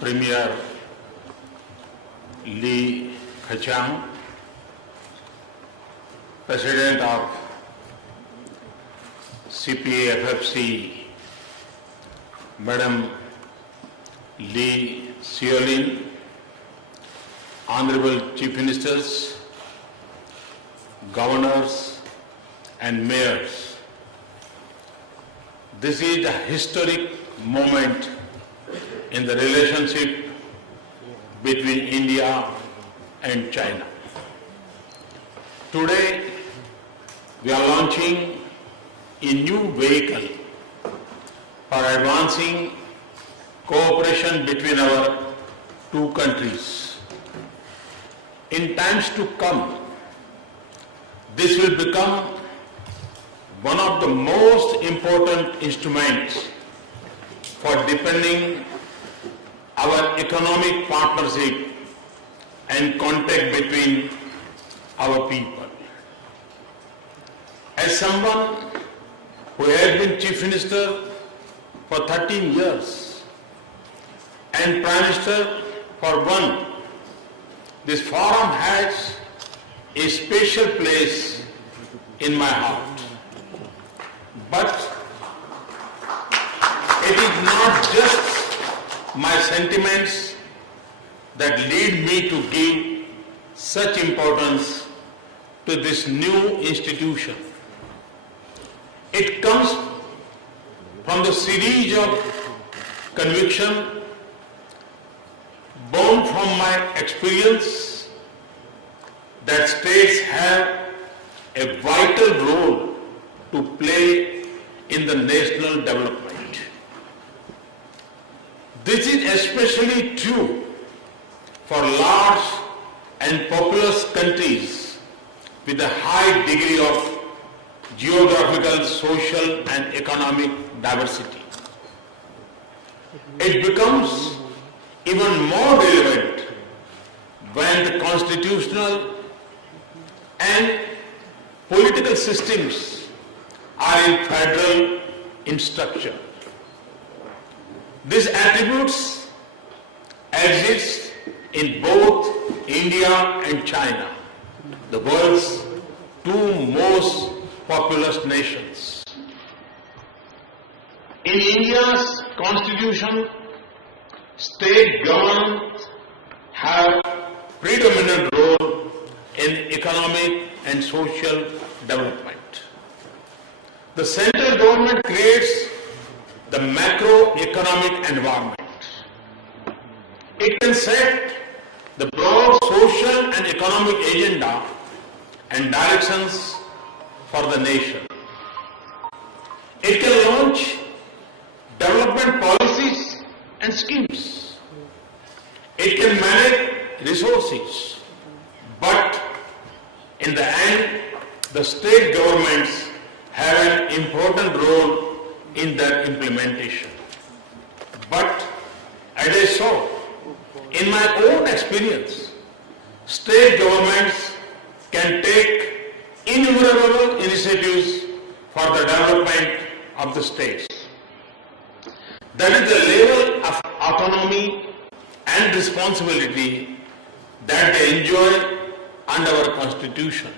Premier Li Keqiang, President of CPA-FFC, Madam Li Xiaolin, Honorable Chief Ministers, Governors and Mayors. This is a historic moment in the relationship between India and China. Today, we are launching a new vehicle for advancing cooperation between our two countries. In times to come, this will become one of the most important instruments for deepening our economic partnership and contact between our people. As someone who has been Chief Minister for 13 years and Prime Minister for 1, this forum has a special place in my heart. But it is not just my sentiments that lead me to give such importance to this new institution. It comes from the series of conviction born from my experience that states have a vital role to play in the national development. This is especially true for large and populous countries with a high degree of geographical, social and economic diversity. It becomes even more relevant when the constitutional and political systems are in federal in structure. These attributes exist in both India and China, the world's two most populous nations. In India's constitution, state governments have predominant role in economic and social development. The central government creates the macroeconomic environment. It can set the broad social and economic agenda and directions for the nation. It can launch development policies and schemes. It can manage resources. But in the end, the state governments have an important role in their implementation. But as I saw, in my own experience, state governments can take innumerable initiatives for the development of the states. That is the level of autonomy and responsibility that they enjoy under our Constitution.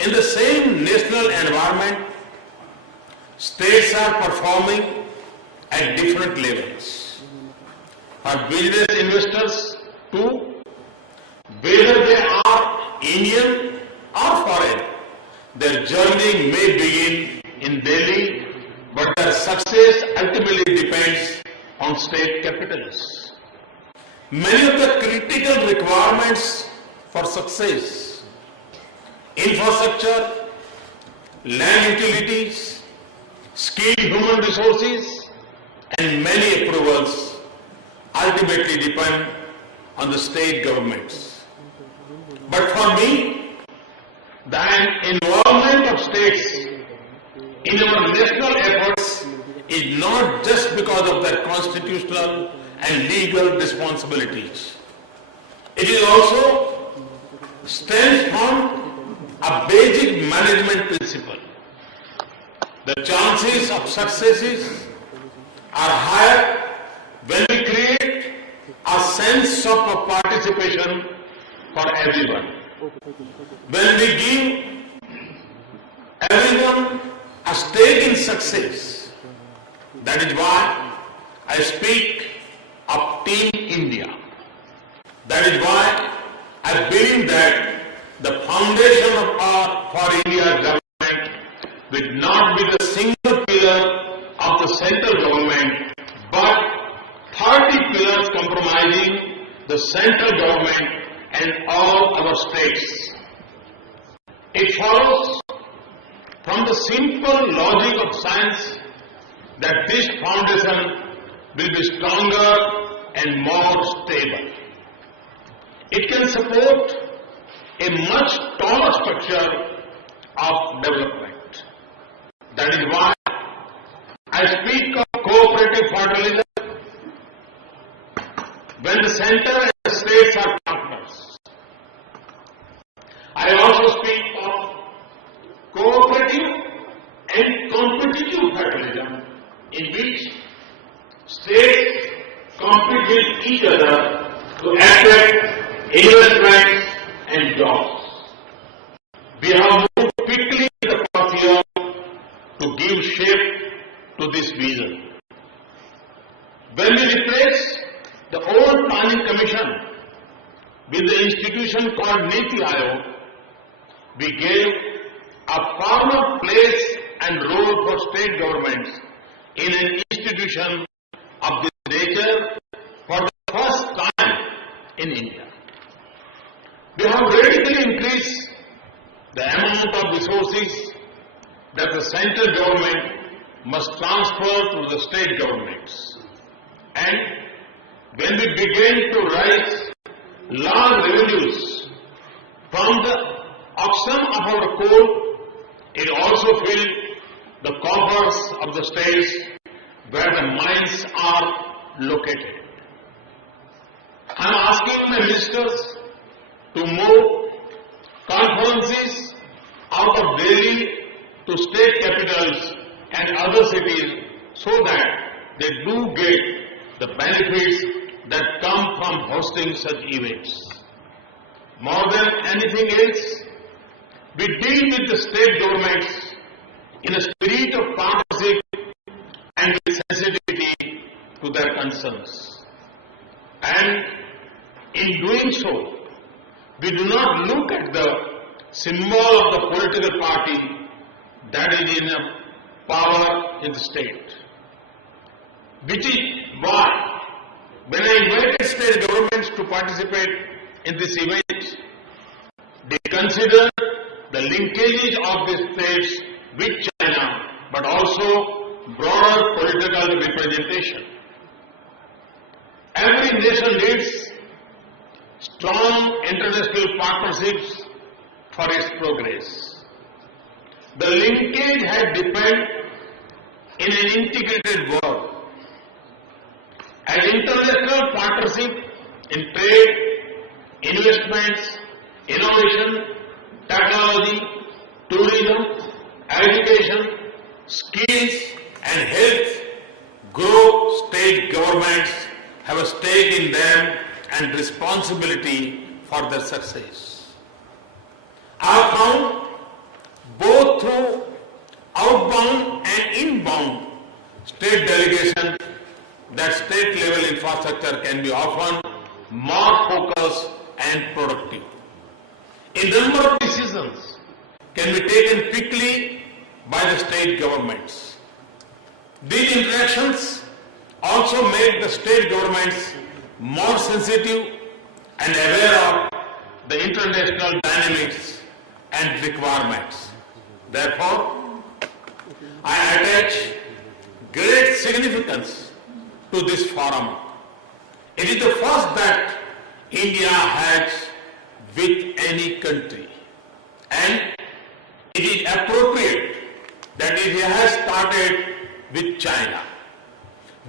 In the same national environment, states are performing at different levels. For business investors too, whether they are Indian or foreign, their journey may begin in Delhi, but their success ultimately depends on state capitals. Many of the critical requirements for success, infrastructure, land utilities, skilled human resources, and many approvals ultimately depend on the state governments. But for me, the involvement of states in our national efforts is not just because of their constitutional and legal responsibilities. It is also stems from a basic management principle. The chances of successes are higher when we create everyone. When we give everyone a stake in success, that is why I speak of Team India. That is why I believe that the foundation for India's government will not be the single pillar of the central government, but 30 pillars comprising the central government and all our states. It follows from the simple logic of science that this foundation will be stronger and more stable. It can support a much taller structure of development. That is why I speak of cooperative federalism when the center and the states are partners. I also speak of cooperative and competitive federalism in which states compete with each other to attract investments and jobs. We have moved quickly in the past year to give shape to this vision. When we replaced the old planning commission with the institution called Niti Aayog, we gave a formal place and role for state governments in an institution of this nature for the first time in India. We have radically increased the amount of resources that the central government must transfer to the state governments. And when we began to raise large revenues from the auction of our coal, it also filled the coffers of the states where the mines are located. I am asking my ministers to move conferences out of Delhi to state capitals and other cities so that they do get the benefits that come from hosting such events. More than anything else, we deal with the state governments in a spirit of partnership and with sensitivity to their concerns. And in doing so, we do not look at the symbol of the political party that is in power in the state. Which is why, when I invited state governments to participate in this event, they considered the linkages of the states with China, but also broader political representation. Every nation needs strong international partnerships for its progress. The linkage has deepened in an integrated world. An international partnership in trade, investments, innovation, technology, tourism, education, skills and health grow. State governments have a stake in them and responsibility for their success. I have found both through outbound and inbound state delegation that state level infrastructure can be often more focused and productive. A number of decisions can be taken quickly by the state governments. These interactions also make the state governments more sensitive and aware of the international dynamics and requirements. Therefore, I attach great significance to this forum. It is the first that India has with any country, and it is appropriate that it has started with China.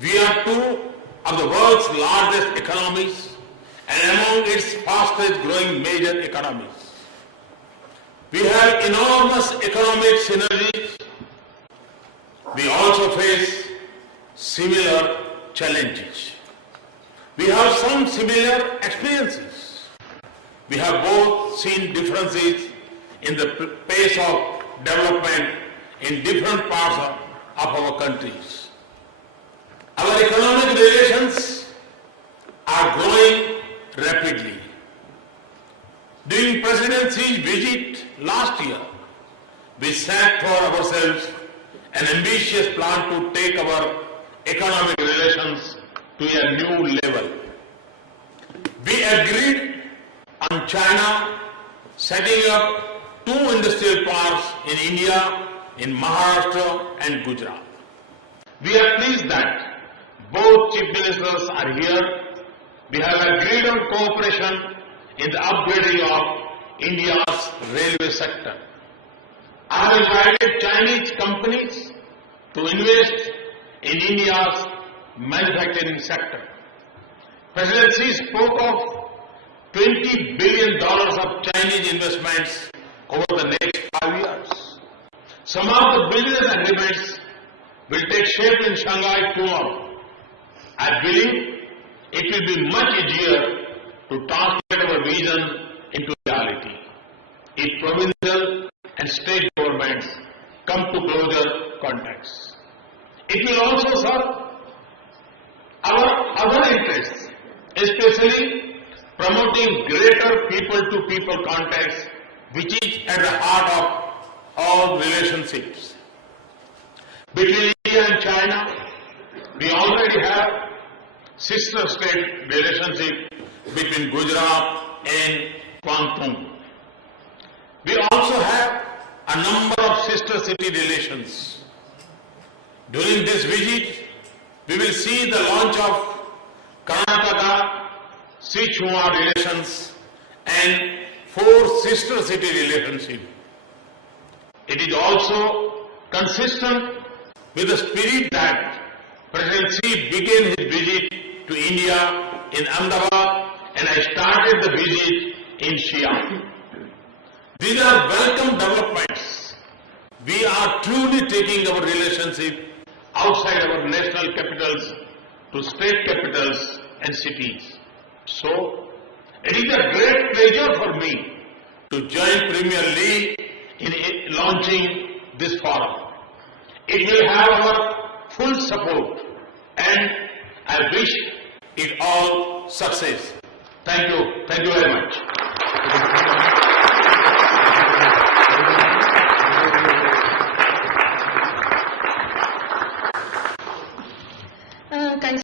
We are two of the world's largest economies and among its fastest growing major economies. We have enormous economic synergies. We also face similar challenges. We have some similar experiences. We have both seen differences in the pace of development in different parts of our countries. Our economic relations are growing rapidly. During Presidency's visit last year, we set for ourselves an ambitious plan to take our economic relations to a new level. We agreed on China setting up 2 industrial parks in India, in Maharashtra and Gujarat. We are pleased that both chief ministers are here. We have agreed on cooperation in the upgrading of India's railway sector. I have invited Chinese companies to invest in India's manufacturing sector. Presidency spoke of $20 billion of Chinese investments over the next 5 years. Some of the business agreements will take shape in Shanghai tomorrow. I believe it will be much easier to translate our vision into reality if provincial and state governments come to closer contacts. It will also serve our other interests, especially promoting greater people-to-people contacts, which is at the heart of all relationships. Between India and China, we already have sister state relationship between Gujarat and Guangdong. We also have a number of sister city relations. During this visit, we will see the launch of Karnataka Sichuan relations and 4 sister city relationship. It is also consistent with the spirit that President Xi began his visit to India in Ahmedabad and I started the visit in Xi'an. These are welcome developments. We are truly taking our relationship outside our national capitals to state capitals and cities. So, it is a great pleasure for me to join Premier Li in launching this forum. It will have our full support and I wish it all success. Thank you. Thank you very much.